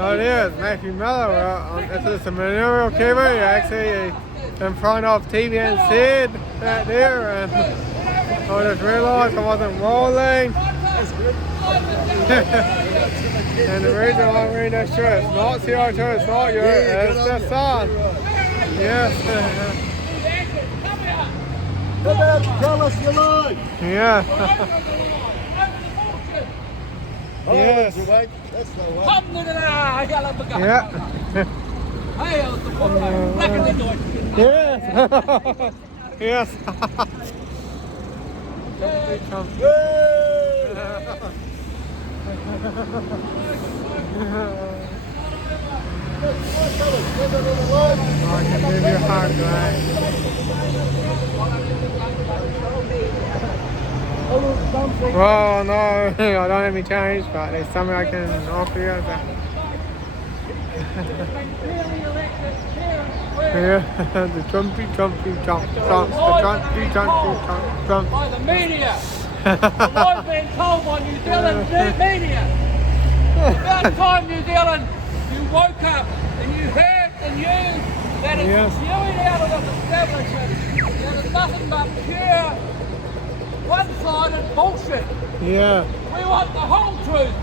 Oh, it is Matthew Miller. This is a maneuver camera actually in front of TVNZ right there, and I just realised I wasn't rolling. And the reason why I'm reading that shirt, it's not CO2, it's not you, it's the sun. Yes. Come out and tell us you lied. Yeah. Yes. That's the one. Yeah. Yes. Yes. I can give you a hug, right? Well, no, I don't have any change, but there's something I can offer you. Yeah, the trumpy trumps, the trumpy trumps. By the media. I've been told by New Zealand media. About time, New Zealand, you woke up and you heard the news that is spewing out of the establishment. That is nothing but pure, one-sided bullshit. Yeah. We want the whole truth.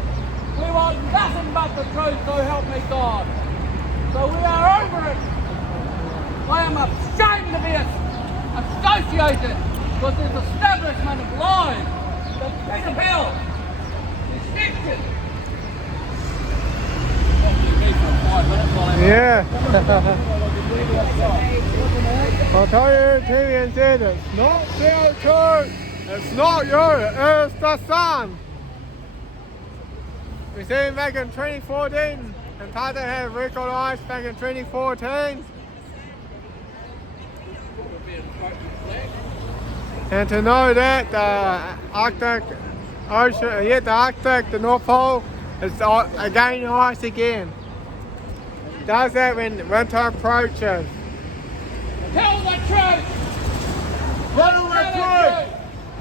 We want nothing but the truth, so help me God. So we are over it. I am ashamed to be associated with this establishment of lies, the pit of hell, deception. Yeah. I'll tell you, TVNZ, it's not CO2, it's not you, it's the sun. We seen back in 2014, and Tata had record ice back in 2014. And to know that the Arctic Ocean, the Arctic, the North Pole, is again ice again. Does that when winter approaches. Tell the truth! Tell the truth!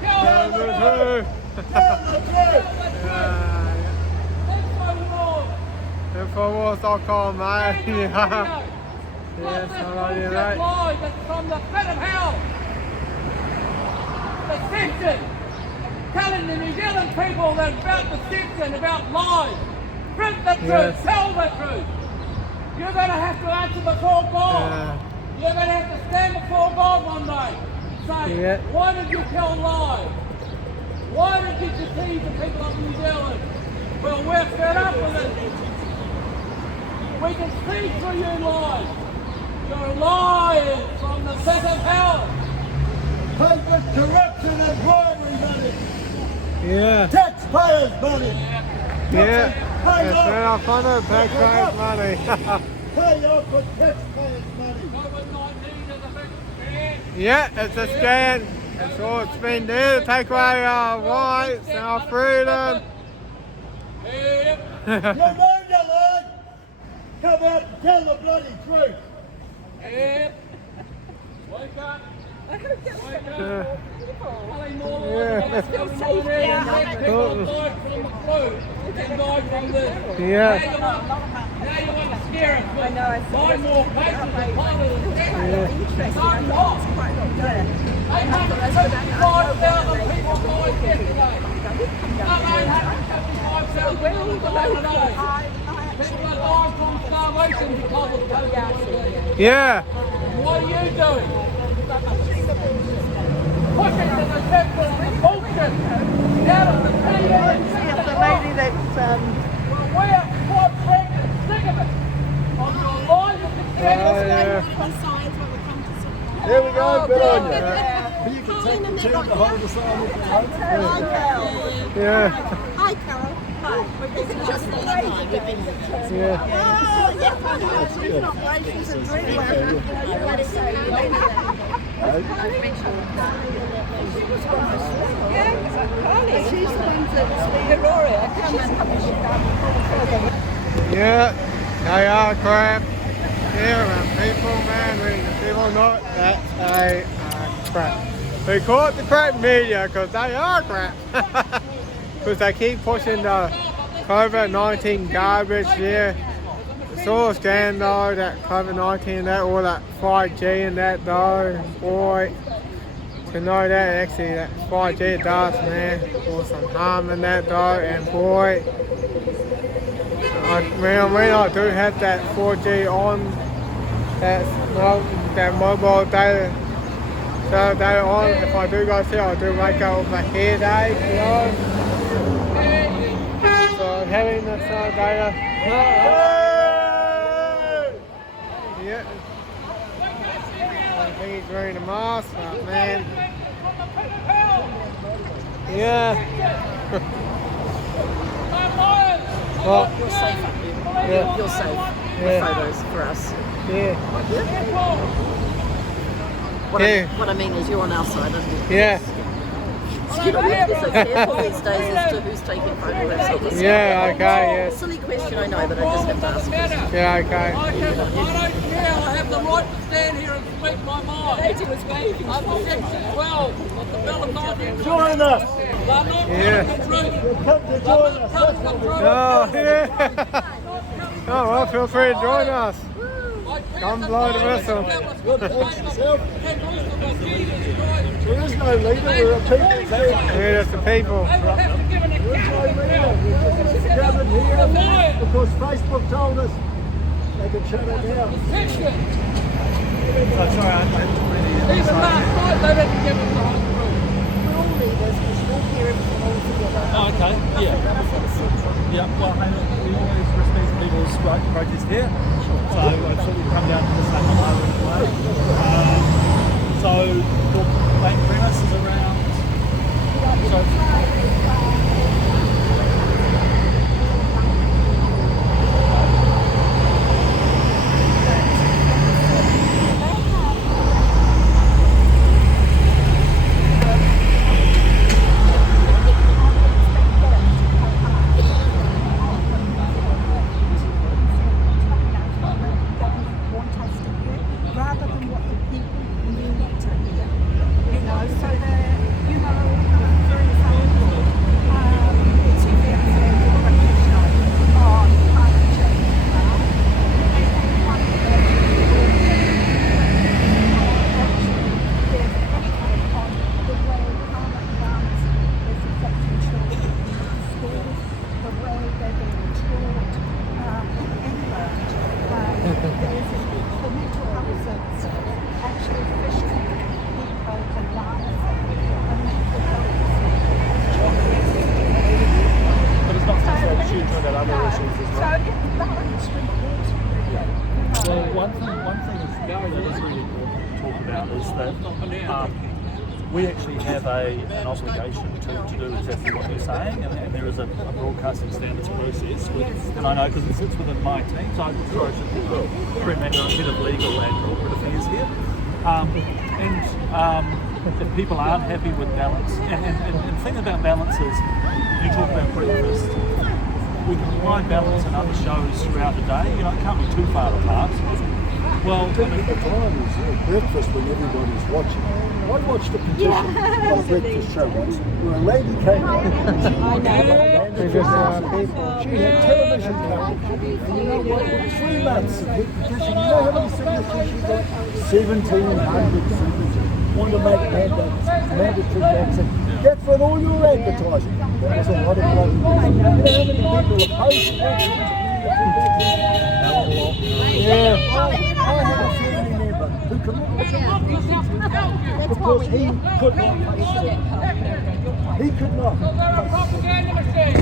Tell the truth! Tell the truth! Infowars.com, mate. Yeah. Yes, alright, you're right. Lies that's from the pit of hell. Deception. Telling the New Zealand people that about deception, about lies. Print the truth, tell the truth. You're going to have to answer before God. You're going to have to stand before God one day. Say, why did you tell lies? Why did you deceive the people of New Zealand? Well, we're fed up with it. We can see through your lies. Your lies from the pit of hell. Take the corruption and bribery money. Yeah. Taxpayers' money. Yeah. It's right off on the taxpayers' money. Pay off for taxpayers' money. Yeah, it's a scam. That's all it's been there to take away our rights and our freedom. You know you lied. Come out and tell the bloody truth. Wake up. Yeah. Now you want to scare us. I know. Buy more places and part of the start off. 875,000 people died yesterday. 875,000 people died today. People are dying from starvation because of COVID. Yeah. What are you doing? Pushing to the depth of the bullshit out of the TVNZ. The lady that's Well, we are quite frankly sick of it. On your lies and Here we go, good on you. You can take the chair to hold us on. Yeah. Hi, Carol. Hi. It's just the lady. Yeah. She's not right. She's a dreamer. She's the one that's Gloria. Yeah, they are crap. Yeah, and people, man, people not that they are crap. We call it the crap media because they are crap. Because they keep pushing the COVID-19 garbage here it's all a scam though, that COVID-19, that all that 5G and that though, boy. To know that actually that 5G does, man, cause some harm in that though, and boy, when I do have that 4G on, that mobile data, so data on, if I do go see, I do wake up with a headache, you know. So having this data, yeah. I think he's wearing a mask, but man. Yeah. Well, You're safe, aren't you? yeah. You're safe. Yeah. The photos for us. Yeah. What I mean is you're on our side, aren't you? Yeah. You don't have to be so careful these days as to who's taking photographs of us. Yeah, okay, yes. Silly question, I know, but I just have to ask questions. Yeah, okay. I don't care. I have the right to stand here and speak my mind. Under Section 12 of the Bill of Rights. Join us. They're not Yeah. telling the truth. Come to join us. Telling the truth. Oh, yeah. Oh, well, feel free to join us. Come blow the whistle. Good, thanks yourself. Can listen to Jesus Christ. There is no leader, we're a people. Yeah, that's the people. They will have to give an There's no account. leader. We're just gathered here because Facebook told us they could shut it down. Fiction. Sorry, I Even last night they didn't give us the whole truth. We're all leaders, we should all hear everything all together. Oh, okay, yeah. That's at the centre. Yeah, well, we always respect people's right to protest here. So I'm sure we come down to the same environment way. So the main premise is around. So, rather than what the people need to hear. You know, so that, you know, for example, TVNZ Studio on climate change. They had one of their educated on the way climate dance is affecting children in schools, the way they're being taught and learned. There's the mental health services actually fishing people and lives and mental health but it's not just like children that other issues as so well. it's balanced reports really. Well, one thing is that is really important to talk about is that we actually have an obligation to do exactly what you're saying, and there is a broadcasting standards process, and I know because it sits within my team, so I'm sure I should be the Prem Matter, head of legal and corporate affairs here. If people aren't happy with balance, and the thing about balance is, you talk about breakfast, we can find balance in other shows throughout the day, you know, it can't be too far apart. Well, I think the time is breakfast when everybody's watching. I watched a petition on a breakfast show once where a lady came on. She had television coverage. And you know what? In 3 months of her petition, you know how many signatures she got? 1,700 signatures. Want to make mandatory vaccine. That's what all your advertising. That was a lot of money. You know how many people opposed to that? Yeah. I have a family member who committed suicide because he could not face it. He could not. So they're a propaganda machine.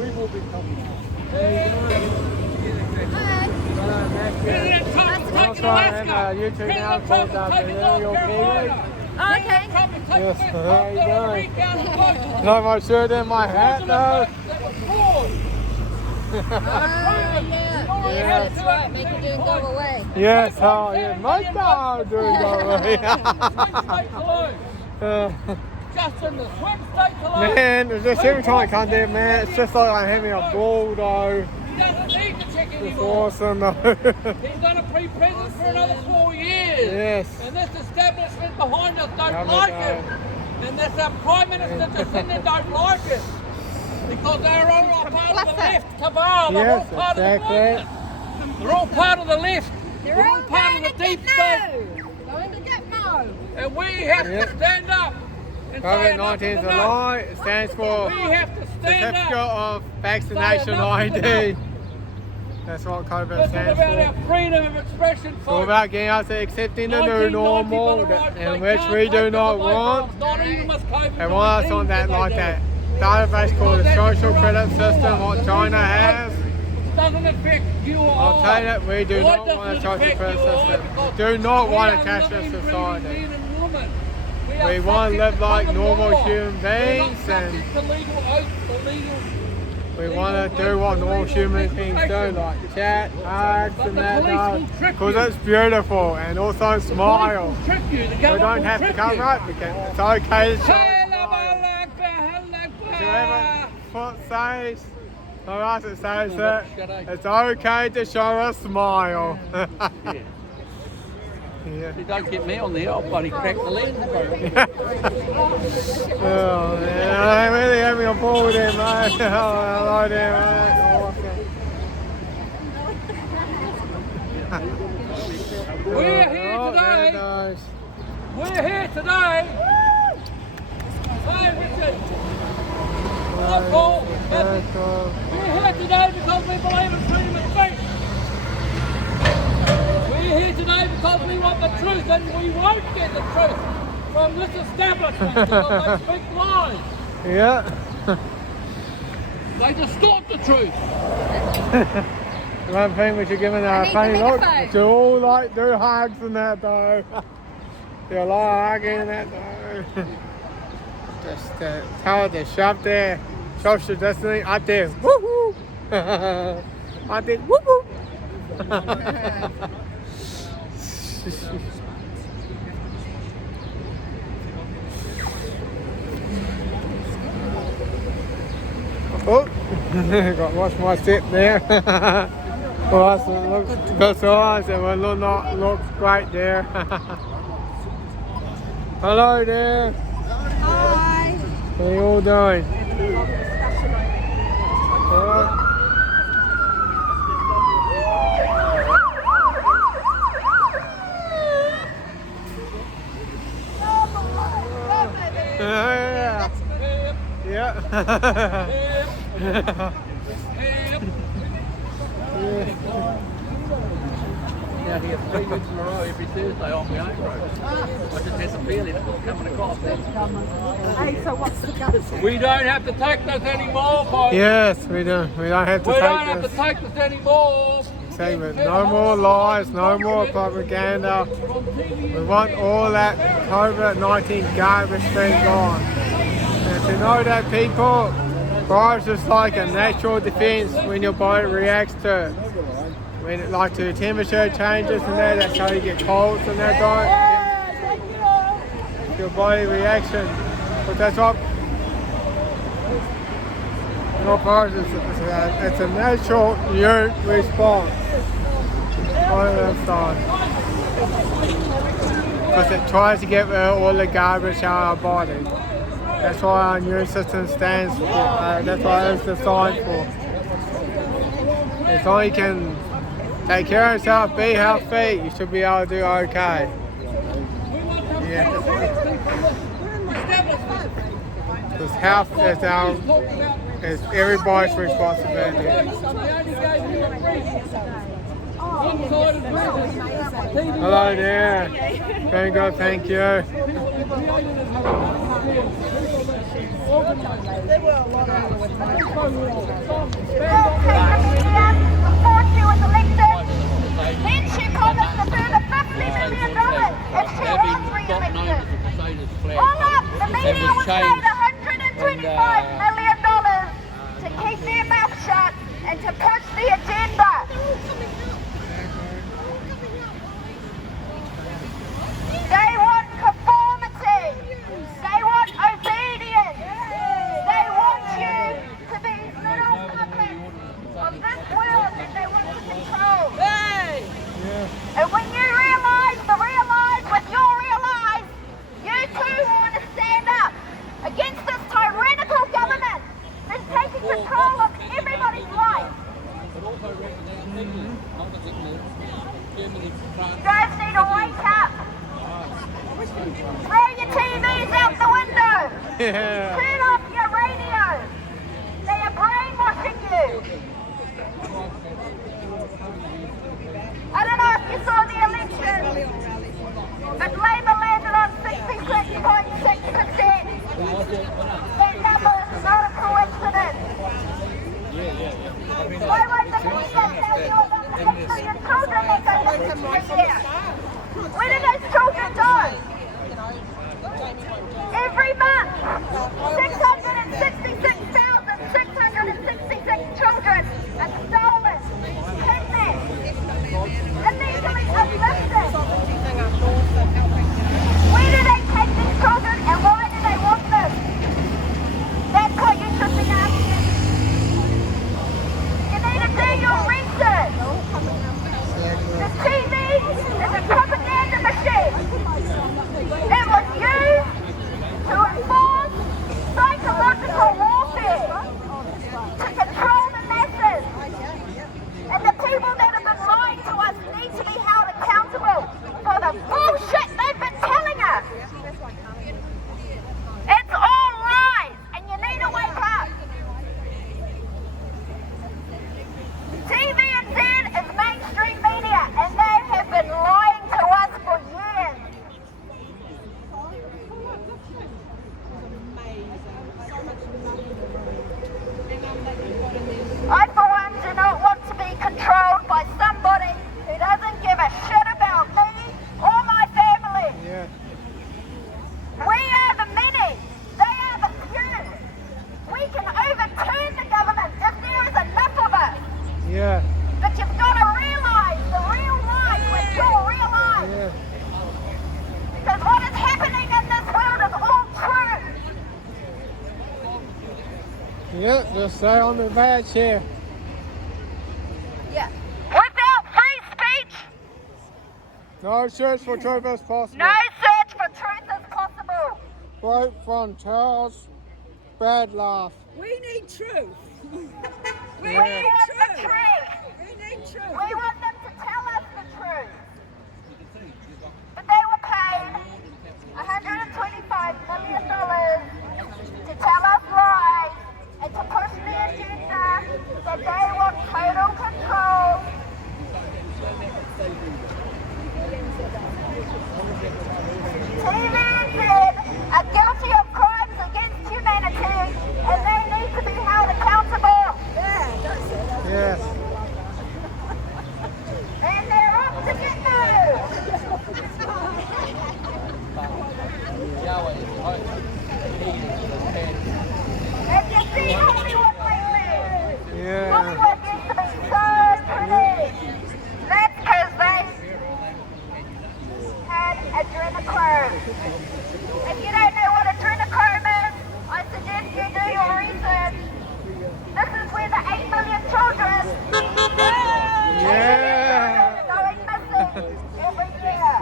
We will be public. Also, and YouTube now called Real Kiwi. Okay. Yes, there you go. Not my shirt and my hat though. Yeah. That's right, make it go away. Yes, oh yeah, my dog do go away. Just in the swing states alone. Man, it's just every time I come there, man, it's just like I'm having a ball though. He doesn't need to check his anymore. awesome though. He's going to be president for another 4 years. Yes. And this establishment behind us don't Lovely like guy. it. And this Prime Minister just sitting there don't like it. Because they're all part of the left cabal. They're Yes, all part exactly. of the movement. They're all part of the left. They're all part of the deep state. Going to get no. And we have Yeah. to stand up. And say enough COVID-19 is is a enough. lie. It stands for We have to stand Certificate up. of Vaccination enough is ID. That's what COVID This is stands about our for. freedom of expression. It's all about getting us to accepting the new normal, in which we do not want. They want us on that like that database called the social credit system, what China has. Doesn't affect you or I'll tell you that we do Why not doesn't want a it social affect credit you or system. because Do not we want a are cashless living, breathing society. men and women. We We are want to subject live like common normal law. human We're not beings, and subject to legal oaths, illegal. we want to do what normal human beings do, like chat, hugs, and that, because it's beautiful, and also smile. Trick you. The We government don't will have to trick cover you. it because it's okay to show a Hey, smile. Akbar. Whatever foot says, for us it says that it's okay to show a smile. Yeah. You don't get me on there, I'll bloody crack the lens. Oh man, I really had me on board there, mate. Oh, hello there, mate. We're here Oh, there it today. goes. We're here today. Hey, Richard. Hi, Paul. Very cool. We're here today because we believe in freedom of speech. We're here today because we want the truth, and we won't get the truth from this establishment because they speak lies. Yeah. They distort the truth. One thing we should give it a funny look. We should all like do hugs and that though. Do a lot of hugging and that though. Just tell her to shove their social distancing up there. Woohoo! Up there. Woohoo! Oh, got lost my step there. Well, that's looks good size and will not look great there. Hello there. Hi. What are you all doing? Alright. Yeah. Yeah. Out here 3 weeks in a row every Thursday on my own road. I just had some feeling it was coming across. Hey, so what's the guts? We don't have to take this anymore, folks. Yes, we don't. We don't have to We don't take have to this. take this anymore. Same with no more lies, no more propaganda. We want all that COVID-19 garbage being gone. And to know that people, virus is like a natural defense when your body reacts to it. When it, like the temperature changes and that, that's how you get colds and that don't. Your body reaction. But that's what your virus is. It's a natural immune response. On the side. Because it tries to get rid of all the garbage out of our body. That's why our immune system stands for. That's what it's designed for. As long as you can take care of yourself, be healthy, you should be able to do okay. Yeah. Because health is everybody's responsibility. Hello there. Very good, thank you. Before she was elected, then she promised to spend $50 million if she was re-elected. All up, the media was paid $125 million to keep their mouth shut and to push the agenda. They want conformity. They want obedience. They want you to be little puppets of this world You guys need to wake up. Throw your TVs out the window. Yeah. Turn off your radio. They are brainwashing you. I don't know if you saw the election, but Labour landed on 66.6%. That number is not a coincidence. Why won't the media tell you about the 6 million children that go to Australia? Where do those children go? Every month, 666,666 children are stolen, kidnapped, illegally uplifted. Where do they take these children and why do they want them? That's what you should be asking. You need to do your research. The TV is a propaganda machine. It was used to enforce psychological warfare, to control the masses. And the people that have been lying to us need to be held accountable for the bullshit they've been telling us. It's all lies, and you need to wake up. TVNZ is mainstream media, and they have been lying to us for years. I, for one, do not want to be controlled by somebody who doesn't give a shit about me or my family. Yeah. We are the many, they are the few. We can overturn the government if there is enough of us. Yeah. But you've got to realise the real life when you'll realise. Yeah. Because what is happening in this world is all true. Yeah, just stay on the bad chair. Yeah. Without free speech, No search for truth is possible. no search for truth is possible. Quote from Charles Bradlaugh. We need truth. We want the truth. We need truth. We want them to tell us the truth. But they were paid $125 million to tell us lies and to push the agenda that they want total control. TVNZ are guilty of crimes against humanity and they need to be held accountable. Yes. And they're off to get and you see Hollywood lately. Yeah. Hollywood used to be so pretty. That's because they had adrenochrome. If you don't know what adrenochrome is, I suggest you do your research. This is where the 8 million children Yeah. are going missing every year.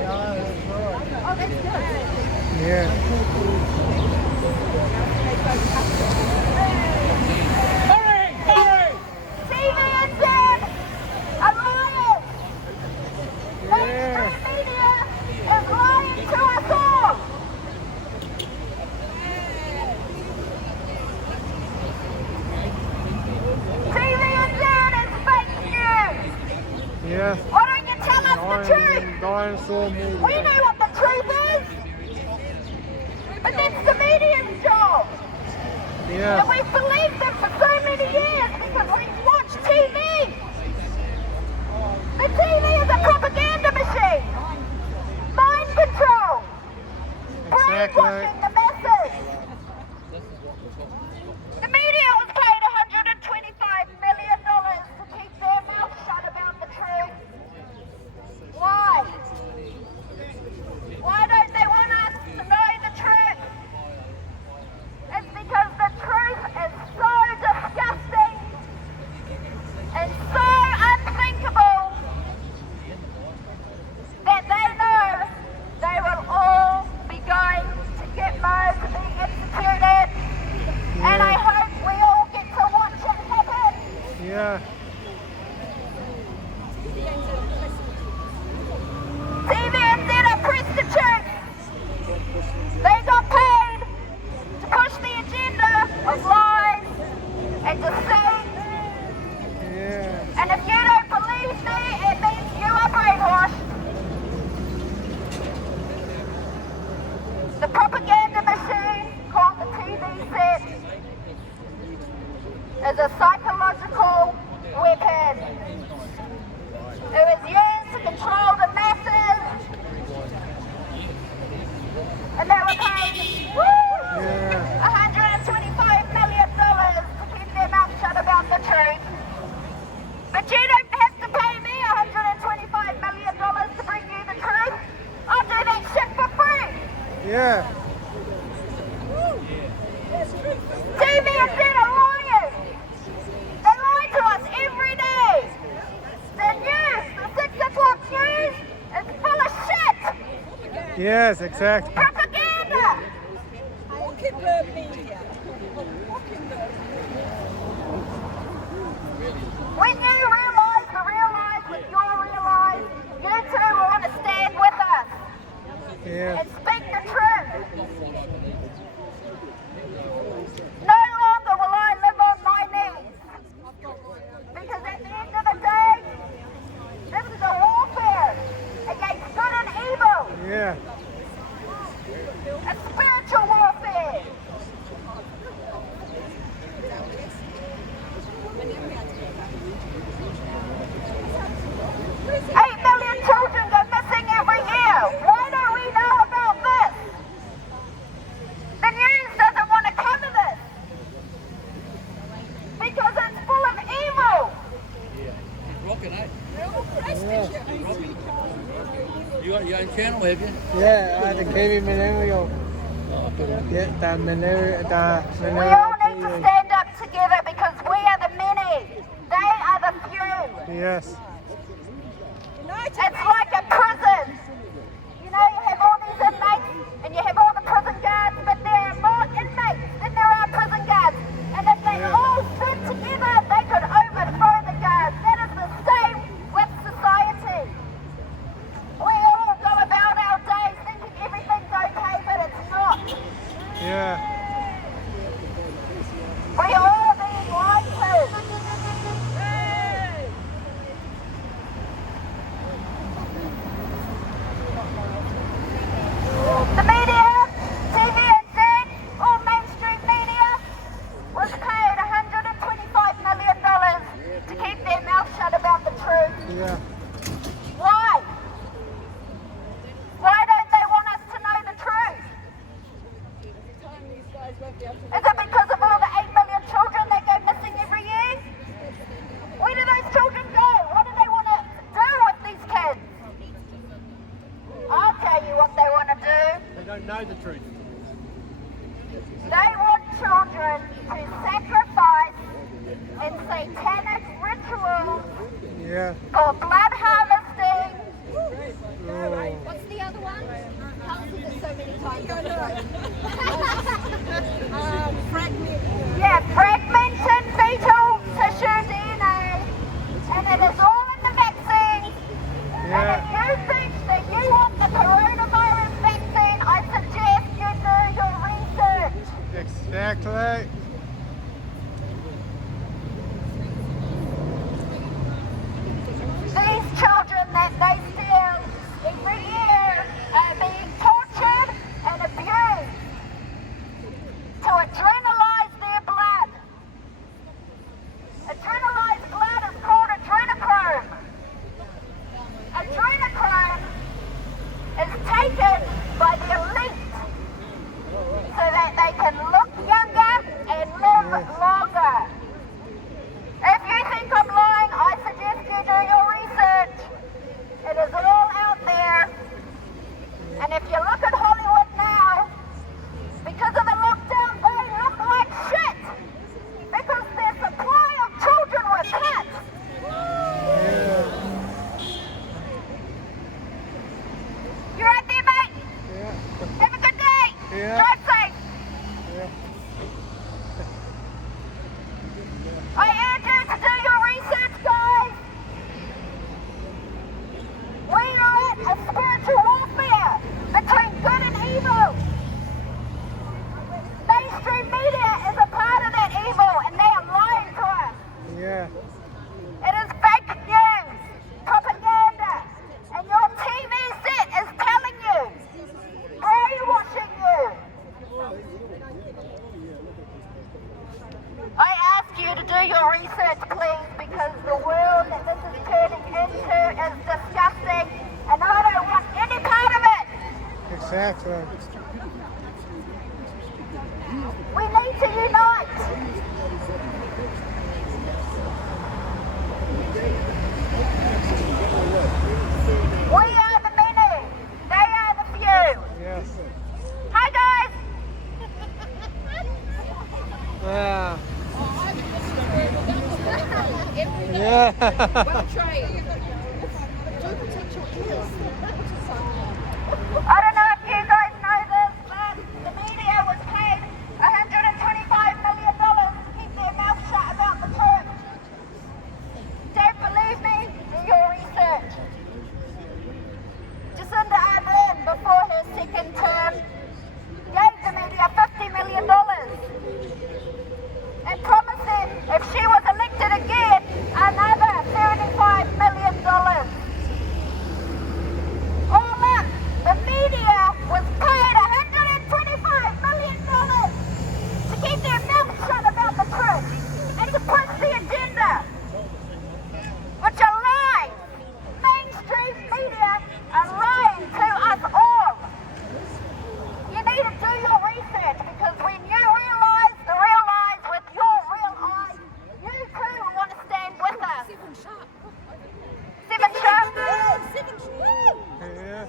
Oh, that's good. Yeah. TVNZ are lying. Yeah. Mainstream media is lying to us all. TVNZ is fake news. Yes. Why don't you tell us the truth? Dinosaur We movie. know what the truth is. But that's the media's job. Yeah. And we've believed them for so many years because we watch TV. The TV is a propaganda machine. Mind control. Brainwashing the masses. The media was paid $125 million to keep their mouth shut about the truth. Why? Why don't they want us to know the truth? It's because the truth is so disgusting and so unthinkable that they know they will all be going to get is a psychological weapon. It was used to control the masses, and they were paid $125 million to keep their mouth shut about the truth. But you don't have to pay me $125 million to bring you the truth. I'll do that shit for free. Yeah. TVNZ are lying. They lie to us every day. The news, the 6 o'clock news, is full of shit. Yes, exactly. Propaganda. Look at the media. When you realise the real lies, when you realise, you too will want to stand with us Yeah. and speak the truth. No longer will I live on my knees. Because at the end of the day, this is a warfare against good and evil. Yeah. A spiritual warfare. 8 million children go missing every year. Why don't we know about this? The news doesn't want to cover this. Because it's full of evil. You got your own channel, have you? Yeah, the TV Millennial. Yeah, the Millennial. We all need to stand up together because we are the many. They are the few. Yes. It's like a prison. You know, you have all these inmates and you have all the prison guards, but there are more inmates than there are prison guards. And if they all stood together, they could overthrow the guards. That is the same with society. We all go about our days thinking everything's okay, but it's not. Yeah. We are all being lied to. The media, TVNZ, all mainstream media, was paid $125 million to keep their mouth shut about the truth. Yeah. Why? Why don't they want us to know the truth? Is it because of all the 8 million children that go missing every year? Where do those children go? What do they want to do with these kids? I'll tell you what they want to do. They don't know the truth. They want children to sacrifice in satanic rituals Yeah. for blood harvesting. Oh. What's the other one? I've said it so many times. Yeah, fragmented fetal tissue DNA. And it is all in the vaccine. And if you think that you want the coronavirus vaccine, I suggest you do your research. Exactly. These children that they steal every year are being tortured and abused to adrenalize their blood. Adrenalized blood is called adrenochrome. Adrenochrome is taken by the elite so that they can look younger and live longer. If you think I'm lying, I suggest you do your research. It is all out there. And if you look at Hollywood now, because of the lockdown, they look like shit. Because their supply of children was cut. You right there, mate? Yeah. Have a good day. Yeah. Drive safe. Yeah. I urge you to do your research, guys. We are at a spiritual warfare between good and evil. Mainstream media is a part of that evil, and they are lying to us. Yeah. It is fake news, propaganda, and your TV set is telling you, brainwashing you. I ask you to do your research, please, because the world that this is turning into is disgusting, and I don't want any part of it. Exactly. We need to unite. We are the many, they are the few. Yes. Hi guys! Yeah. Yeah. I don't know if you guys know this, but the media was paid $125 million to keep their mouth shut about the truth. Don't believe me? Do your research. Jacinda Ardern, before her second term, gave the media $50 million and promised them if she was elected again, another $75 million. All up, the media was paid $125 million to keep their mouth shut about the truth and to push the agenda, which are lies. Mainstream media are lying to us all. You need to do your research, because when you realise the real lies with your real eyes, you too will want to stand with us. 7 Sharp. Yeah.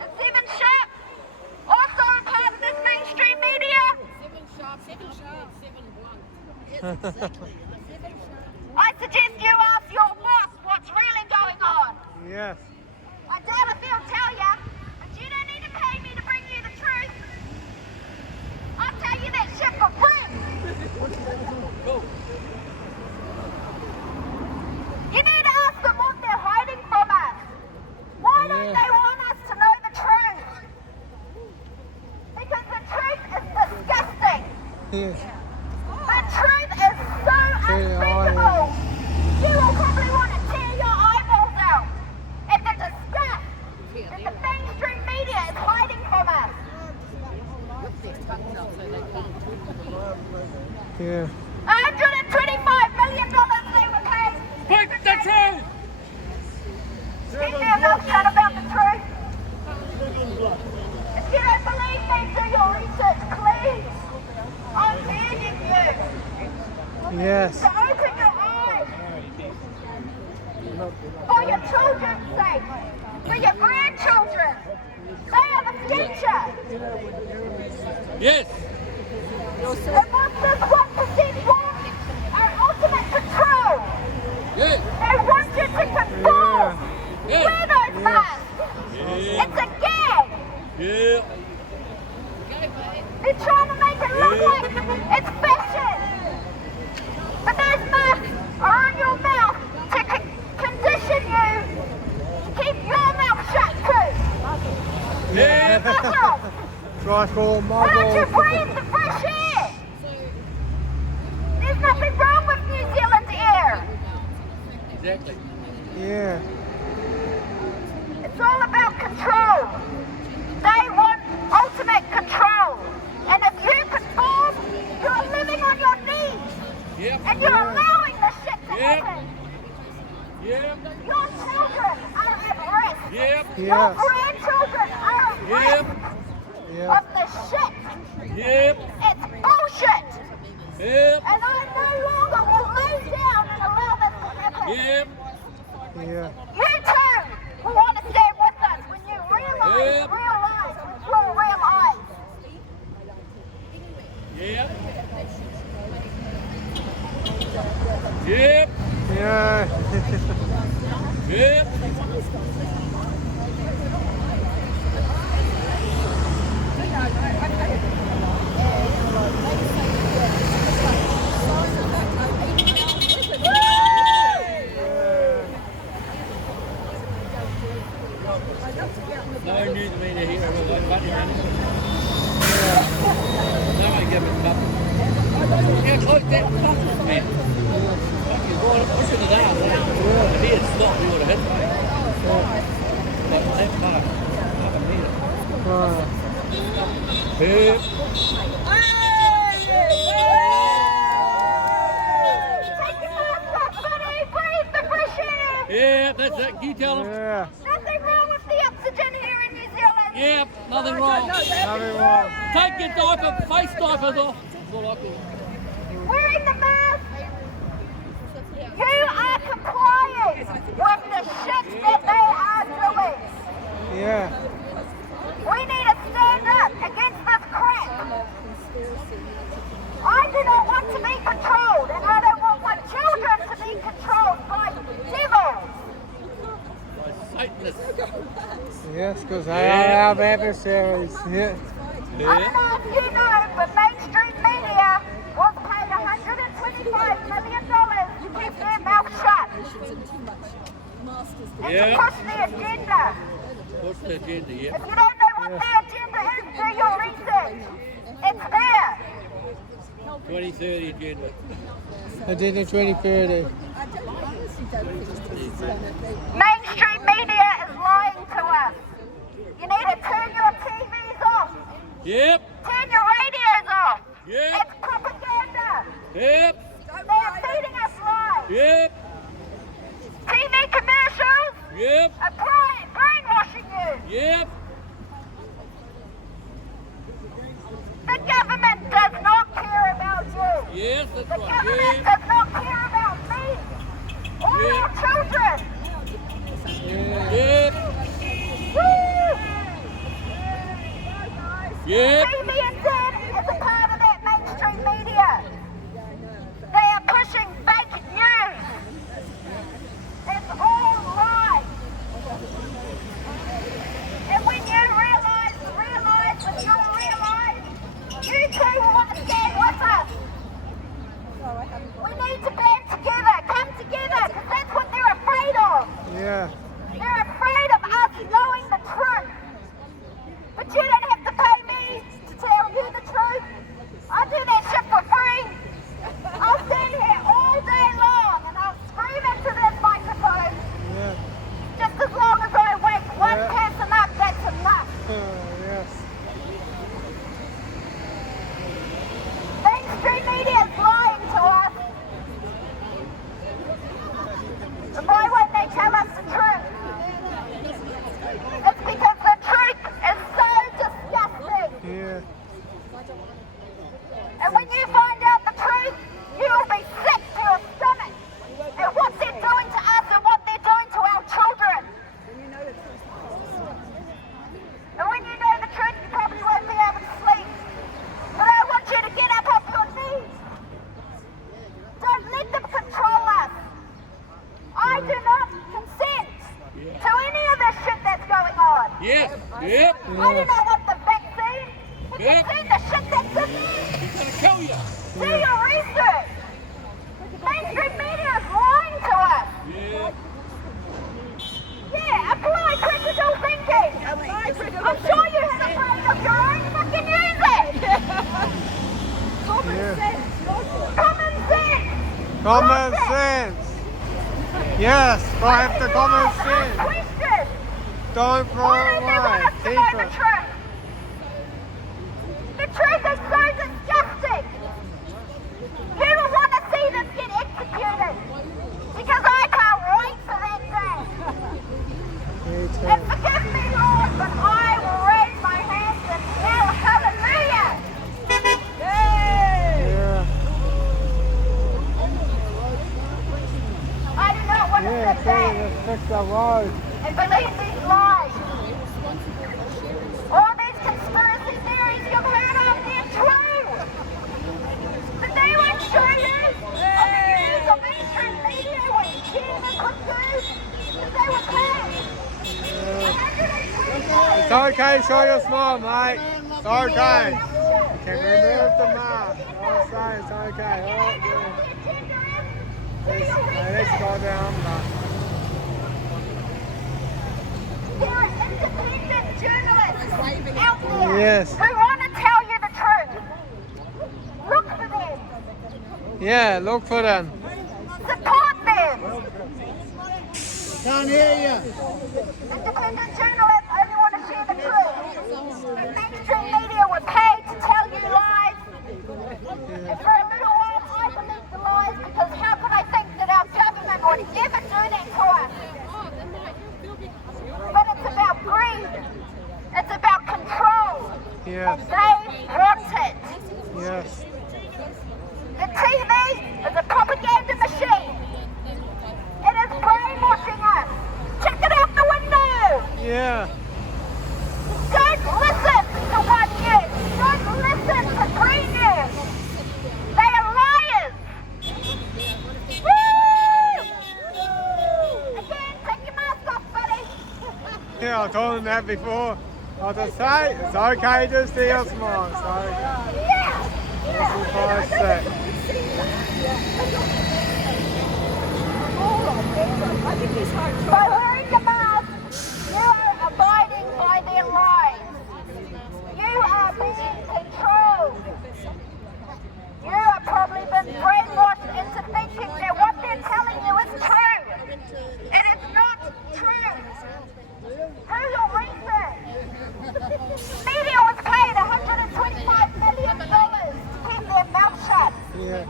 And 7 Sharp, also a part of this mainstream media. 7 sharp, 7 1. I suggest you ask your boss what's really going on. Yes. I doubt if he'll tell you, but you don't need to pay me to bring you the truth. I'll tell you that shit for free. You need to ask them what they're hiding from us. Why don't they want us to know the truth? Because the truth is disgusting. Yes. The truth is so unspeakable. You will probably want to tear your eyeballs out at the disgust that the mainstream media is hiding from us. Yeah. $125 million they were paid. Speak the truth! Keep their mouth shut about the truth. If you don't believe me, do your research, please. I'm begging you Yes. to open your eyes. For your children's sake. For your grandchildren. They are the future. Yes! The monsters 1% want are ultimate control. Yes! They want you to conform. Yeah. Wear those masks. Yeah! It's a gag. Yeah! They're trying to make it look like it's fashion. But those masks are on your mouth to condition you to keep your mouth shut too. Yeah! Muscles. Trifle, Why don't you marble. breathe the fresh air? There's nothing wrong with New Zealand air. Exactly. Yeah. It's all about control. They want ultimate control. And if you conform, you're living on your knees. Yep. And you're allowing this shit to Yep. happen. Yep. Your children are at risk. Yep. Your Yes. grandchildren are at Yep. risk Yeah. of this shit. Yep. It's bullshit. Yep. And I no longer will lay down and allow this to happen. Yep. Yeah. You too will want to stand with us when you realize Yep. with your real eyes. Yep. Yep. Yeah. Yep. No news media here was like funny, man. No one give a fuck. Yeah, close that fucking man. Fucking boy, push it down. If he had stopped, he would have hit me. But that far, half a metre. Uh, Yeah. Can you tell them? Yeah. Nothing wrong with the oxygen here in New Zealand. Yep, nothing wrong. Nothing wrong. Take your diaper, face diapers off. Wearing the mask. You are complying with the shit that they are doing. Yeah. We need to stand up against this crap. I do not want to be controlled, and I don't want my children to be controlled by devils. Yes, because they are our adversaries. Yeah. I don't know if you know, but mainstream media was paid $125 million to keep their mouth shut and to push the agenda. What's the agenda, yeah? If you don't know what the agenda is, do your research. It's there. 2030 agenda. Agenda 2030. Mainstream media is lying to us. You need to turn your TVs off. Yep, Turn your radios off. Yep. It's propaganda. yep, They are feeding us lies. yep, TV commercials yep, are brainwashing you. yep. The government does not care about you. Yes, that's The right. government Yep, does not care about me or Yeah. our children. yep, Woo! yep. TVNZ is a part of that mainstream media. They are pushing fake news. It's all lies. And when you realize, you too will want to stand with us. We need to band together, come together, because that's what they're afraid of. Yeah. They're afraid of us knowing the truth. But you don't have to pay me to tell you the truth. I do that shit for free. I'll stand here all day long and I'll scream into this microphone. Yeah. Just as long as I wake one person up, that's enough. Yes. Mainstream media is lying to us. And why won't they tell us the truth? It's because the truth is so disgusting. Yeah. And when you find out the truth, you'll be sick to your stomach at what they're doing to us and what they're doing to our children. And when you know the truth, you probably won't be able to sleep. But I want you to get up off your knees. Don't let them control us. I do not consent to any of this shit that's going on. Yes, yep. I do not want the vaccine. Have you Yep. seen the shit that's in there? It's gonna kill you. Do your research. Mainstream media is lying to us. Yep. Yeah, apply critical thinking. I'm sure you have a brain of your own. Fucking use it. Common sense. Common sense. Common sense. Yes, I have the common Ask sense. questions. Don't throw Why it don't they want away. us to Keep know the it. truth? The truth is so disgusting. Who would want to see them get executed? Because I can't wait for that day. Me And too. forgive me, Lord, but I will raise my hands and yell hallelujah. Yeah. I do not want to Yeah, sit see, back let's fix the road. and believe these lies. All these conspiracy theories you've heard of, they're true. But they won't show you on the news or mainstream media what China could do if they were paid. It's okay, show your smile, mate. It's okay. You can remove the mask. I'll say it's okay. Oh, yeah. Let's go down. There are independent journalists out there Yes. who want to tell you the truth. Look for them. Yeah, look for them. Support them. Can't hear you. Independent journalists only want to share the truth. And mainstream media were paid to tell you lies. And for a little while, I believed the lies because how could I think that our government would ever do that to us? I told him that before. I just say it's okay to steal small. So this is what I said. By wearing the mask, you are abiding by their lies. You are being controlled. You have probably been brainwashed into thinking that what they're telling you is true. It is not true. Do your research. Media was paid $125 million to keep their mouth shut. Yeah.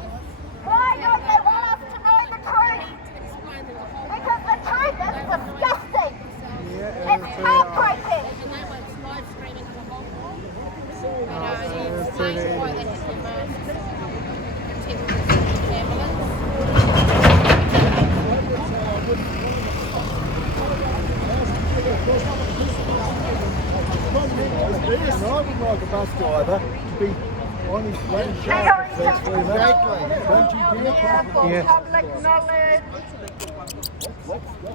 Why don't they want us to know the truth? Because the truth is disgusting. Yeah, It's heartbreaking. I would like a bus driver to be on his lane sharp for 3 minutes. Don't you dare For public knowledge.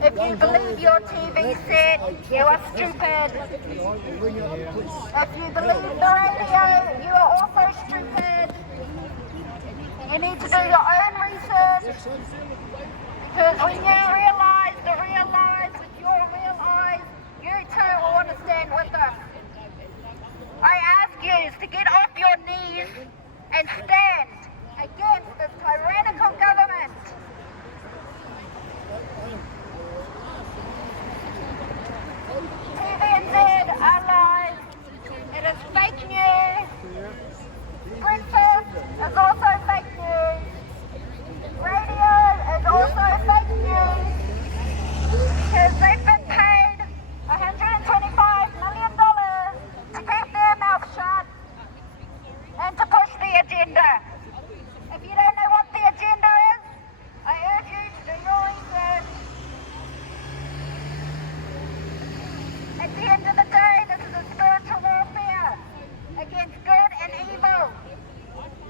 If you believe your TV set, you are stupid. If you believe the radio, you are also stupid. You need to do your own research. Because when you realise the real lies with your real eyes, you too will want to stand with us. I ask you to get off your knees and stand against this tyrannical government. TVNZ are lies. It is fake news. Breakfast is also fake news. Radio is also fake news. Because they've been paid $125 million to keep their mouth shut and to push the agenda. If you don't know what the agenda is, I urge you to do your research. At the end of the day, this is a spiritual warfare against good and evil.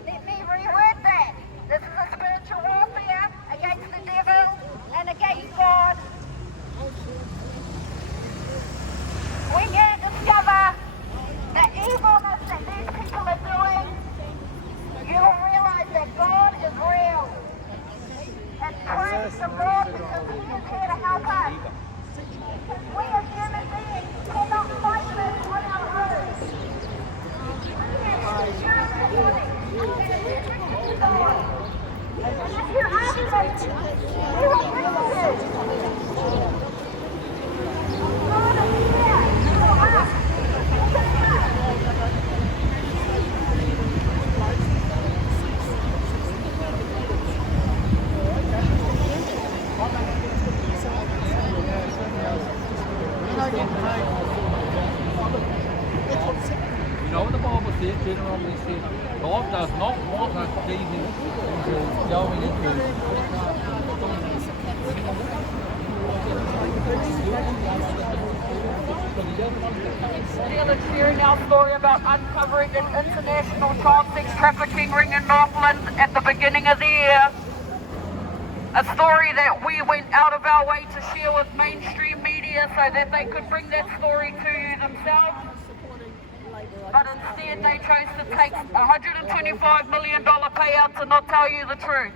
Let me reword that. This is a spiritual warfare against the devil and against God. When you discover the evilness that these people are doing, you will realise that God is real. And praise the Lord because He is here to help us. We as human beings cannot fight this on our own. And if you ask them, He will bring you. God is here for us. You know what the Bible says, Deuteronomy says, God does not want us digging into going into Still sharing our story about uncovering an international child sex trafficking ring in Auckland at the beginning of the year. A story that we went out of our way to share with mainstream media so that they could bring that story to you themselves. But instead they chose to take $125 million payout to not tell you the truth.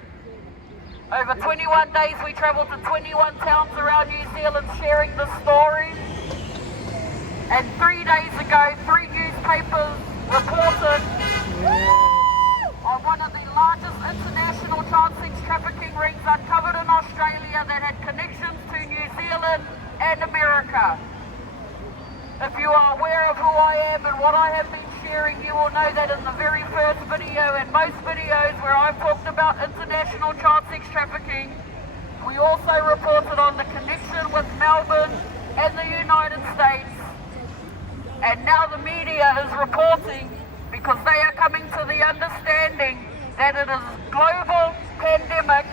Over 21 days we travelled to 21 towns around New Zealand sharing the story. And 3 days ago, 3 newspapers reported on one of the largest international child sex trafficking rings uncovered in Australia that had connections to New Zealand and America. If you are aware of who I am and what I have been sharing, you will know that in the very first video and most videos where I've talked about international child sex trafficking, we also reported on the connection with Melbourne and the United States. And now the media is reporting, because they are coming to the understanding that it is a global pandemic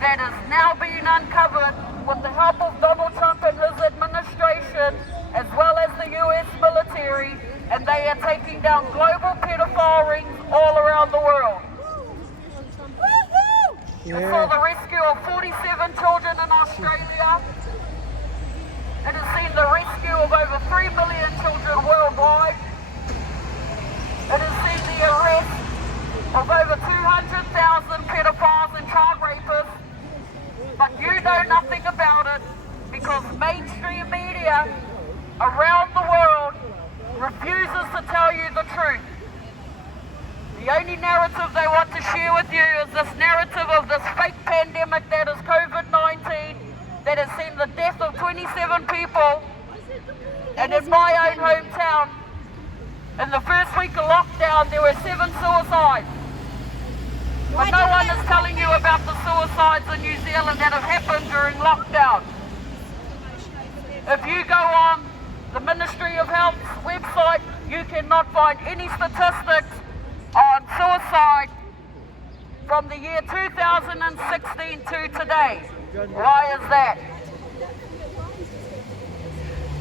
that is now being uncovered with the help of Donald Trump and his administration, as well as the US military, and they are taking down global pedophile rings all around the world. It's for the rescue of 47 children in Australia. It has seen the rescue of because mainstream media around the world refuses to tell you the truth. The only narrative they want to share with you is this narrative of this fake pandemic that is COVID-19, that has seen the death of 27 people. And in my own hometown, in the first week of lockdown, there were 7 suicides. But no one is telling you about the suicides in New Zealand that have happened during lockdown. If you go on the Ministry of Health's website, you cannot find any statistics on suicide from the year 2016 to today. Why is that?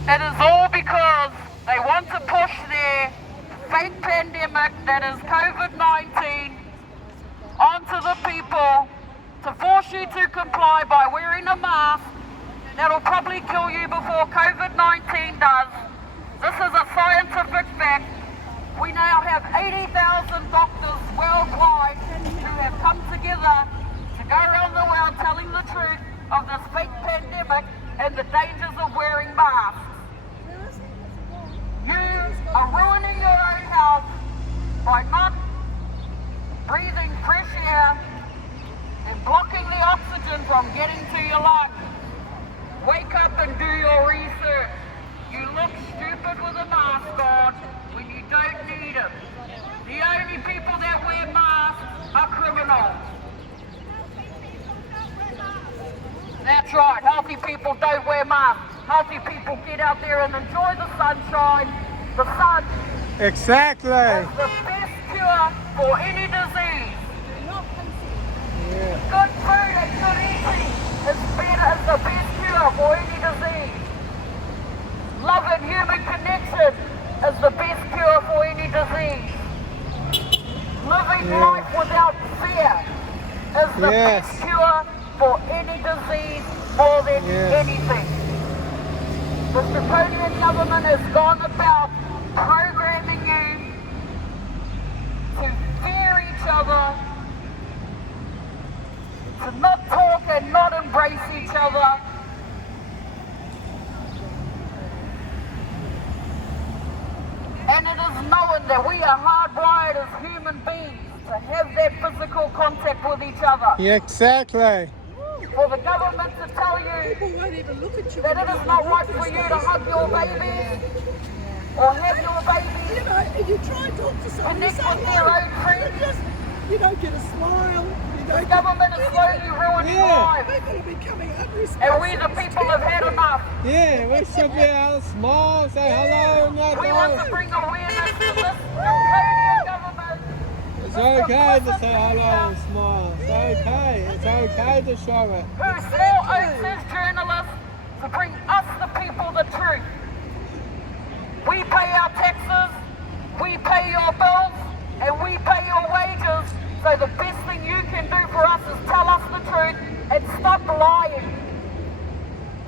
It is all because they want to push their fake pandemic that is COVID-19 onto the people to force you to comply by wearing a mask that'll probably kill you before COVID-19 does. This is a scientific fact. We now have 80,000 doctors worldwide who have come together to go around the world telling the truth of this fake pandemic and the dangers of wearing masks. You are ruining your own health by not breathing fresh air and blocking the oxygen from getting to your lungs. Wake up and do your research. You look stupid with a mask on when you don't need it. The only people that wear masks are criminals. That's right, healthy people don't wear masks. Healthy people get out there and enjoy the sunshine. The sun Exactly. is the best cure for any disease. Good food and good eating is the best cure for any disease. Love and human connection is the best cure for any disease. Living life without fear is the best cure for any disease more than anything. The draconian government has gone about programming you to fear each other, to not talk and not embrace each other. And it is known that we are hardwired as human beings to have that physical contact with each other. Yeah, exactly. For the government to tell you that it is not right for you to hug your baby or have your baby You know, if you try and talk to someone, you connect say with their own hello, friends. you don't get a smile. You The don't government is slowly ruining lives. People are becoming unresponsive. And we the people have had enough. Yeah, we should be able to smile, say hello, not We want to hello. bring awareness to this draconian government. It's okay to say hello and smile. It's okay. It's okay to show it. Who swore oaths as journalists to bring us the people the truth. We pay our taxes, we pay your bills, and we pay your wages. So the best thing you can do for us is tell us the truth and stop lying.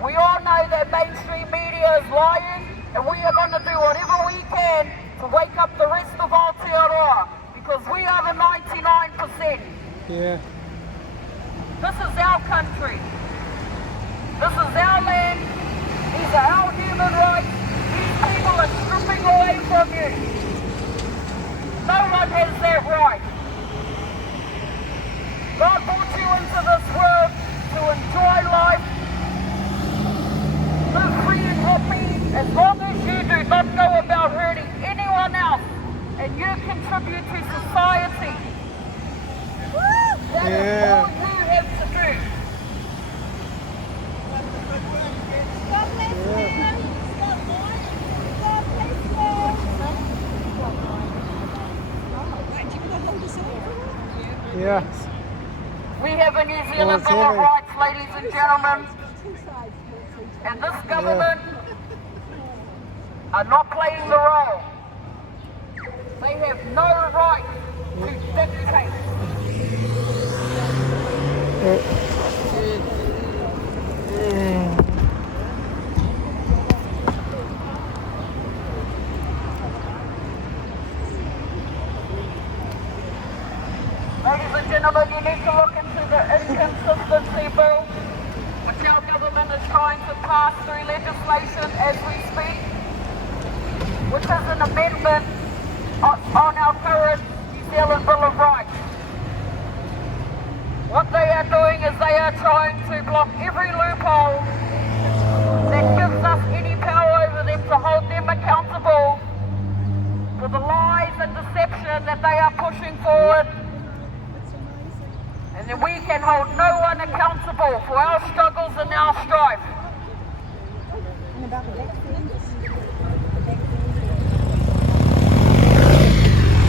We all know that mainstream media is lying, and we are going to do whatever we can to wake up the rest of Aotearoa, because we are the 99%. Yeah. This is our country. This is our land. These are our human rights. These people are stripping away from you. No one has that right. God brought you into this world to enjoy life, live free and happy, as long as you do not go about hurting anyone else and you contribute to society. That is all you have to do. God bless you. God bless you. Yes. We have a New Zealand Bill of Rights, ladies and gentlemen, and this government are not playing the role. They have no right to dictate. Ladies and gentlemen, you need to look into the inconsistency bill, which our government is trying to pass through legislation as we speak, which is an amendment on our current New Zealand Bill of Rights. What they are doing is they are trying to block every loophole that gives us any power over them to hold them accountable for the lies and deception that they are pushing forward. And then we can hold no one accountable for our struggles and our strife. And about the vaccines.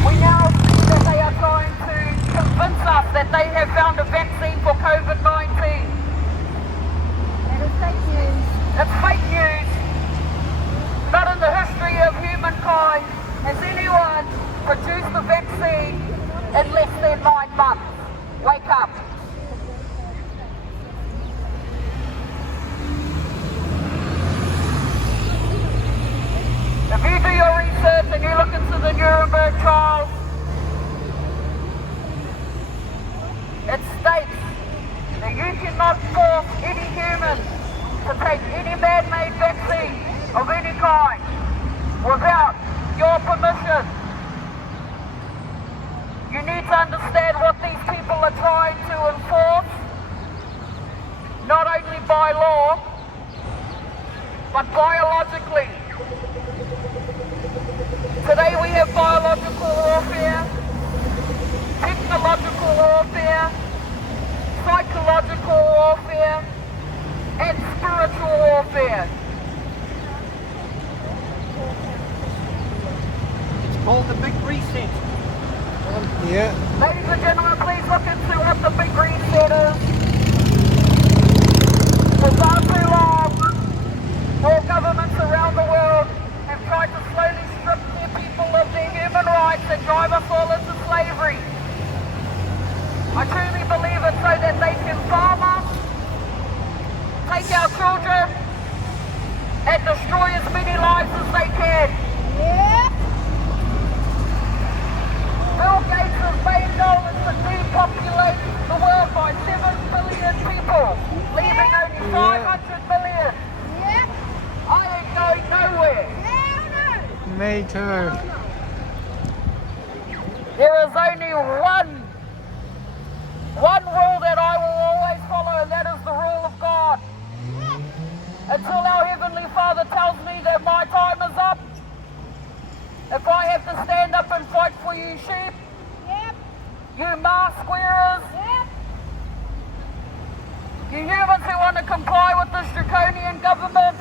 We now see that they are trying to convince us that they have found a vaccine for COVID-19. That is fake news. It's fake news. Not in the history of humankind has anyone produced a vaccine in less than 9 months. Wake up. If you do your research and you look into the Nuremberg trials, it states that you cannot force any human to take any man-made vaccine of any kind without your permission. You need to understand what these people are trying to enforce, not only by law, but biologically. Today we have biological warfare, technological warfare, psychological warfare, and spiritual warfare. It's called the Big Reset. Yeah. Ladies and gentlemen, please look into what the Big Reset is. For far too long, all governments around the world have tried to slowly strip their people of their human rights and drive us all into slavery. I truly believe it so that they can farm us, take our children, and destroy as many lives as they can. Yeah. Bill Gates' main goal is to depopulate the world by 7 billion people, leaving only 500 million. Yeah. I ain't going nowhere. Hell no. Me too. There is only one rule that I will always follow, and that is the rule of God. Until our Heavenly Father tells me that my time is up, if I have to stand up and fight for you sheep, Yep. you mask wearers, Yep. you humans who want to comply with this draconian government,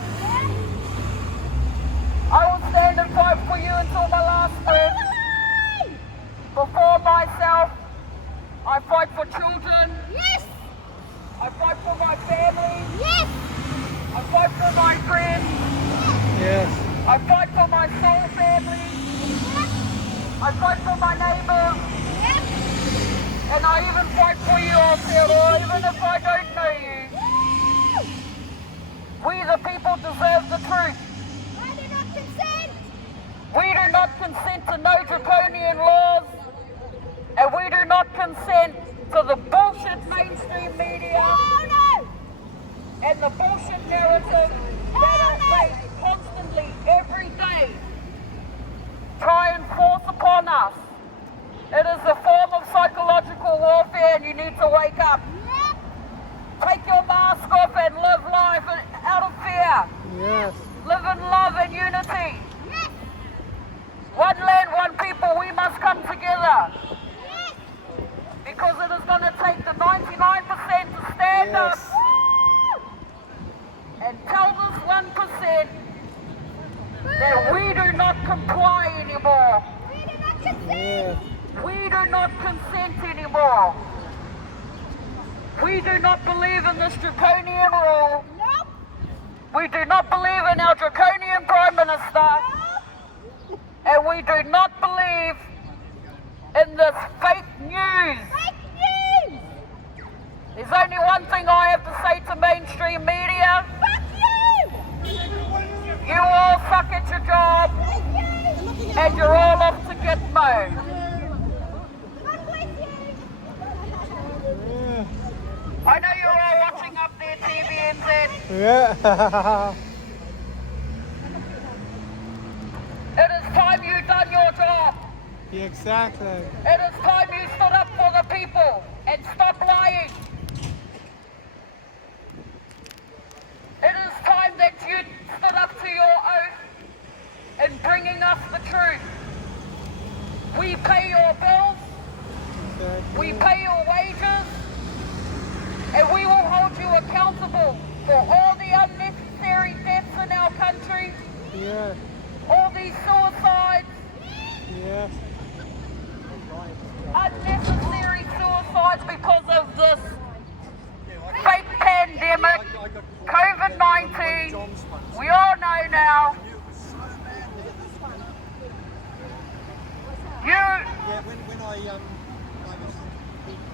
I will stand and fight for you until my last breath. Before myself, I fight for children, Yes. I fight for my family, Yes. I fight for my friends, Yes. I fight for my soul family, I fight for my neighbours, Yep. and I even fight for you, Aotearoa, even if I don't know you. We the people deserve the truth. I do not consent. We do not consent to no draconian laws, and we do not consent to the bullshit mainstream media Hell no. and the bullshit narrative that they constantly, every day, try and force upon us. It is a form of psychological warfare, and you need to wake up. Yep. Take your mask off and live life out of fear. Yes. Live in love and unity. Yes. One land, one people, we must come together. Yes. Because it is going to take the 99% to stand up Yes. and tell this 1% that we do not comply anymore. We do not consent. Yeah. We do not consent anymore. We do not believe in this draconian rule. Nope. We do not believe in our draconian Prime Minister. Nope. And we do not believe in this fake news. Fake news. There's only one thing I have to say to mainstream media. Fuck you. You all suck at your job Fuck you. and you're all off to Gitmo. God bless you. Yeah. I know you're all watching up there, TVNZ. Yeah. It is time you done your job. Exactly. It is time you stood up for the people and stop lying. It is time that you stood up to your oath in bringing us the truth. We pay your bills, we pay your wages, and we will hold you accountable for all the unnecessary deaths in our country, Yeah. all these suicides, Yeah. unnecessary suicides because of this fake pandemic, COVID-19. We all know now.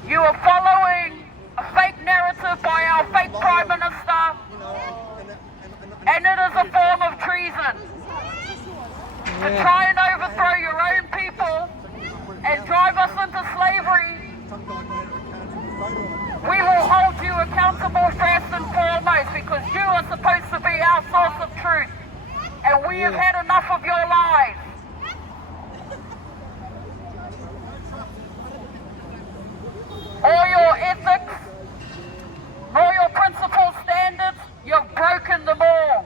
You are following a fake narrative by our fake Prime Minister, and it is a form of treason. To try and overthrow your own people and drive us into slavery, we will hold you accountable first and foremost, because you are supposed to be our source of truth, and we have had enough of your lies. All your ethics, all your principle standards, you've broken them all.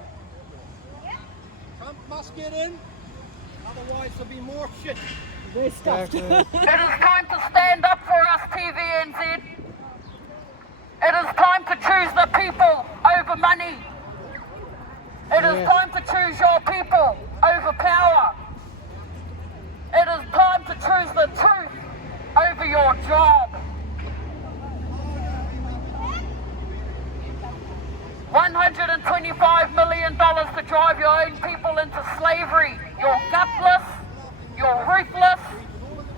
Trump must get in, otherwise there'll be more shit. Exactly. It is time to stand up for us, TVNZ. It is time to choose the people over money. It is time to choose your people over power. It is time to choose the truth over your job. $125 million to drive your own people into slavery. You're gutless, you're ruthless,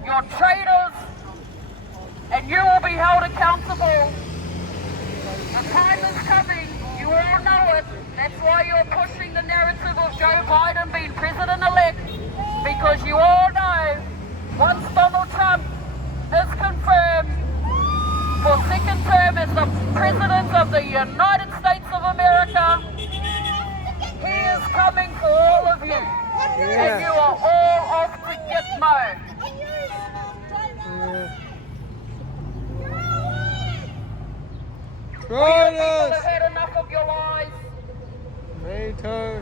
you're traitors, and you will be held accountable. The time is coming, you all know it. That's why you're pushing the narrative of Joe Biden being president-elect, because you all know once Donald Trump is confirmed for second term as the President of the United States of America, he is coming for all of you. And you are all off to Gitmo. We the people have had enough of your lies. Me too.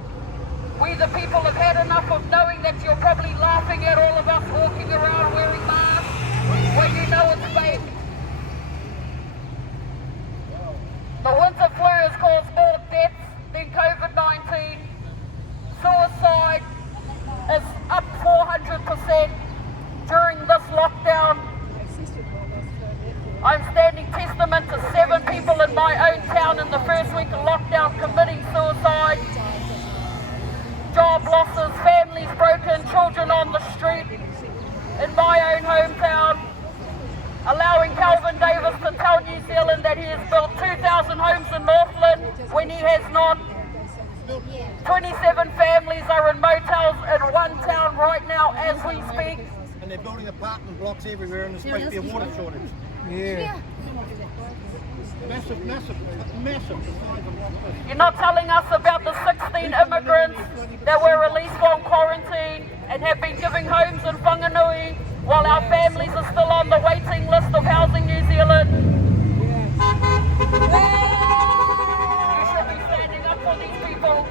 We the people have had enough of knowing that you're probably laughing at all of us walking around wearing masks when you know it's fake. The winter flu has caused more deaths than COVID-19. Suicide is up 400% during this lockdown. I'm standing testament to 7 people in my own town in the first week of lockdown committing suicide. Job losses, families broken, children on the street in my own hometown. Allowing Calvin Davis to tell New Zealand that he has built 2,000 homes in Northland when he has not. 27 families are in motels in one town right now as we speak. And they're building apartment blocks everywhere and there's supposed to be a water shortage. Yeah. Massive, massive, massive. You're not telling us about the 16 immigrants that were released from quarantine and have been given homes in Whanganui while our families are still on the waiting list of Housing New Zealand. You should be standing up for these people.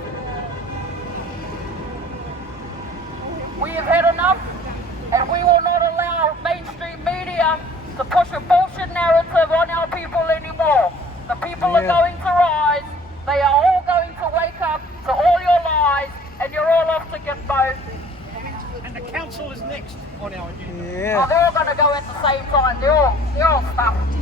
We have had enough, and we will not allow mainstream media to push a bullshit narrative on our people anymore. The people are going to rise. They are all going to wake up to all your lies, and you're all off to Gitmo. And the council is next on our agenda. Oh, they're all going to go at the same time. They're all stuffed.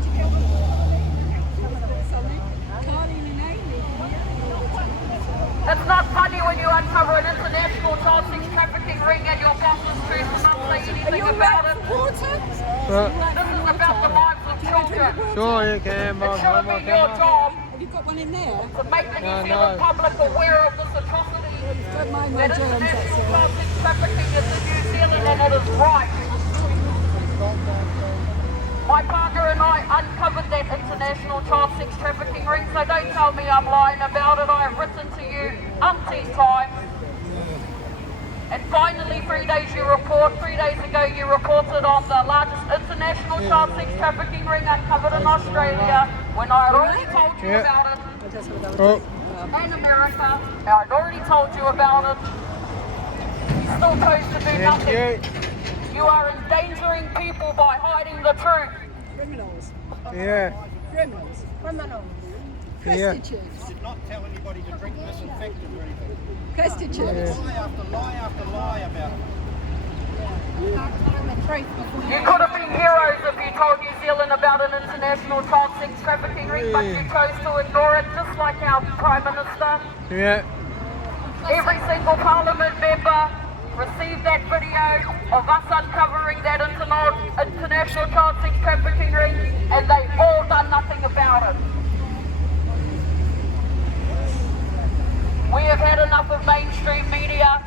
It's not funny when you uncover an international child sex trafficking ring and your boss is dressed up like anything about it. This is about the lives of children. Sure, you can. It should have been your job Have you got one in there? to make the New Zealand public aware of this atrocity. Don't mind my That germs, that's international all. child sex trafficking is in New Zealand and it is right. My partner and I uncovered that international child sex trafficking ring, so don't tell me I'm lying about it. I have written to you umpteen times. And finally, 3 days ago you reported on the largest international child sex trafficking ring uncovered in Australia, when I had already told you about it. And America, I had already told you about it. You still chose to do nothing. You are endangering people by hiding the truth. Criminals. Yeah. Criminals. Criminals. Prostitutes. Did not tell anybody to drink disinfectant or anything. Prostitutes. Lie after lie after lie about it. You could have been heroes if you told New Zealand about an international child sex trafficking ring, but you chose to ignore it, just like our Prime Minister. Yeah. Every single Parliament member received that video of us uncovering that international child sex trafficking ring, and they all done nothing about it. We have had enough of mainstream media.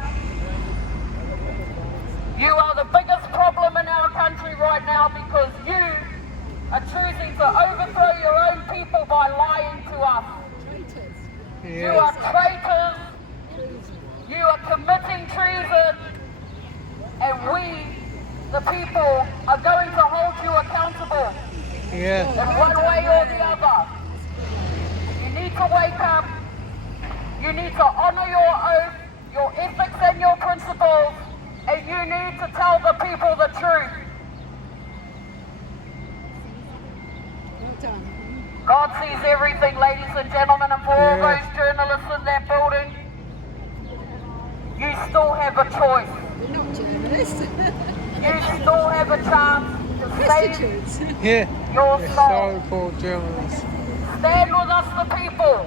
You are the biggest problem in our country right now because you are choosing to overthrow your own people by lying to us. You are traitors. You are committing treason. And we, the people, are going to hold you accountable. In one way or the other. You need to wake up. You need to honour your oath, your ethics and your principles, and you need to tell the people the truth. God sees everything, ladies and gentlemen, and for all those journalists in that building, you still have a choice. We're not journalists. You still have a chance to save your soul. So-called journalists. Stand with us, the people.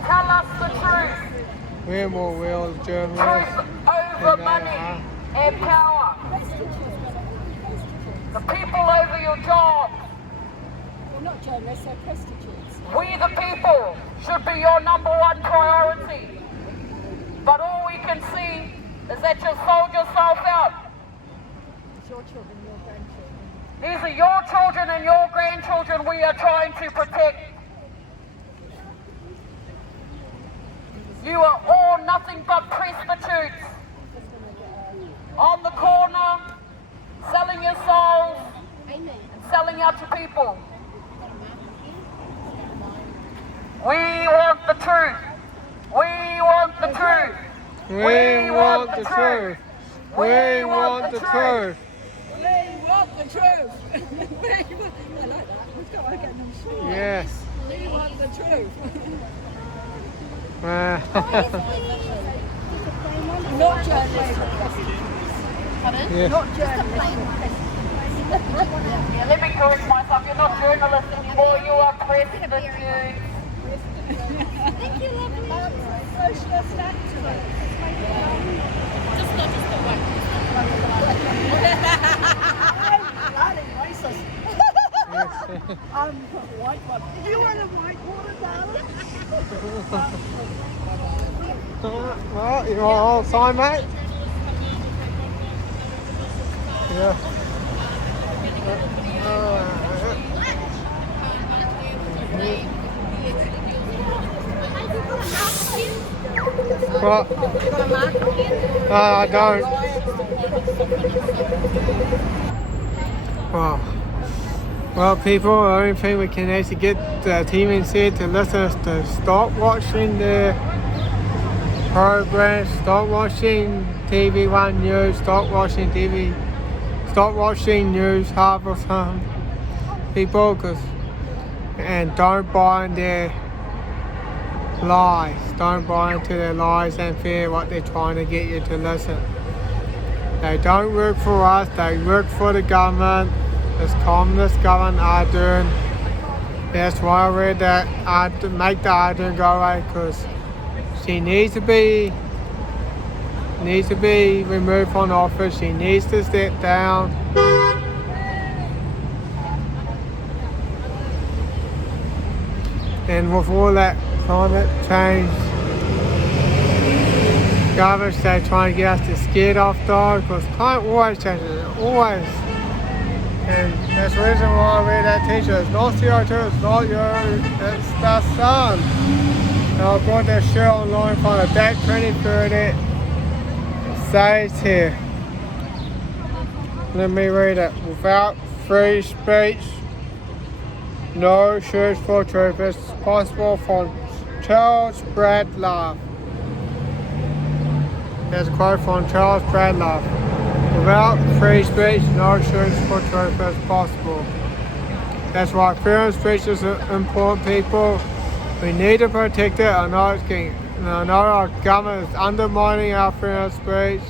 Tell us the truth. We're more real journalists. Truth over money and power. The people over your jobs. We're not journalists, they're prostitutes. We the people should be your number one priority. But all we can see is that you sold yourself out. It's your children, your grandchildren. These are your children and your grandchildren we are trying to protect. You are all nothing but prostitutes. On the corner, selling your souls, and selling out to people. We want the truth. We want the truth. We want the truth. We want the truth. We want the truth. I like that. We've got to get them straight. Yes. We want the truth. Wow. Not journalists. Pardon? Yeah. Not journalists. Yeah, let me correct myself. You're not journalists anymore. You are prostitutes. Thank you, lovely. Socialist activists. Just not just the white. I'm racist. I'm a white one. You want a white water, darling? Well, you want all sign, mate? Yeah. What? I don't. Well, people, the only thing we can actually get the TVNZ to listen is to stop watching the programs, stop watching TV1 News, stop watching news half of time, people, and don't buy in their lies. Don't buy into their lies and fear what they're trying to get you to listen. They don't work for us, they work for the government. This communist government are doing. That's why I read that make the Ardern go away, because she needs to be removed from office. She needs to step down. And with all that climate change garbage, they're trying to get us to scared off though, because climate always changes, always. And And that's the reason why I wear that t-shirt. It's not CO2, it's not you, it's the sun. And I bought that shirt online from the date 2030. It says here. Let me read it. Without free speech, no search for truth is possible from Charles Bradlaugh. There's a quote from Charles Bradlaugh. Without free speech, no search for truth is possible. That's why freedom of speech is important, people. We need to protect it. I know our government is undermining our freedom of speech.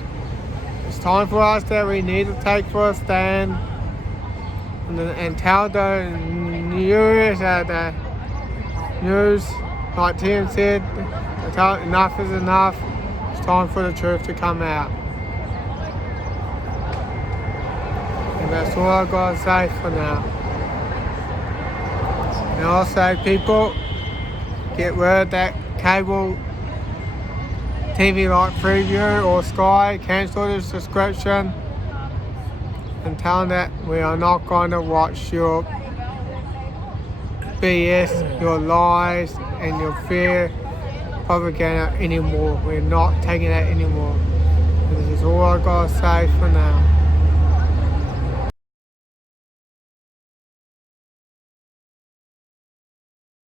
It's time for us that we need to take for a stand and tell the news like Tim said, enough is enough. It's time for the truth to come out. And that's all I've got to say for now. And I'll say, people, get rid of that cable TV like Freeview or Sky, cancel this subscription and tell them that we are not going to watch your BS, your lies and your fear propaganda anymore. We're not taking that anymore. And this is all I've got to say for now.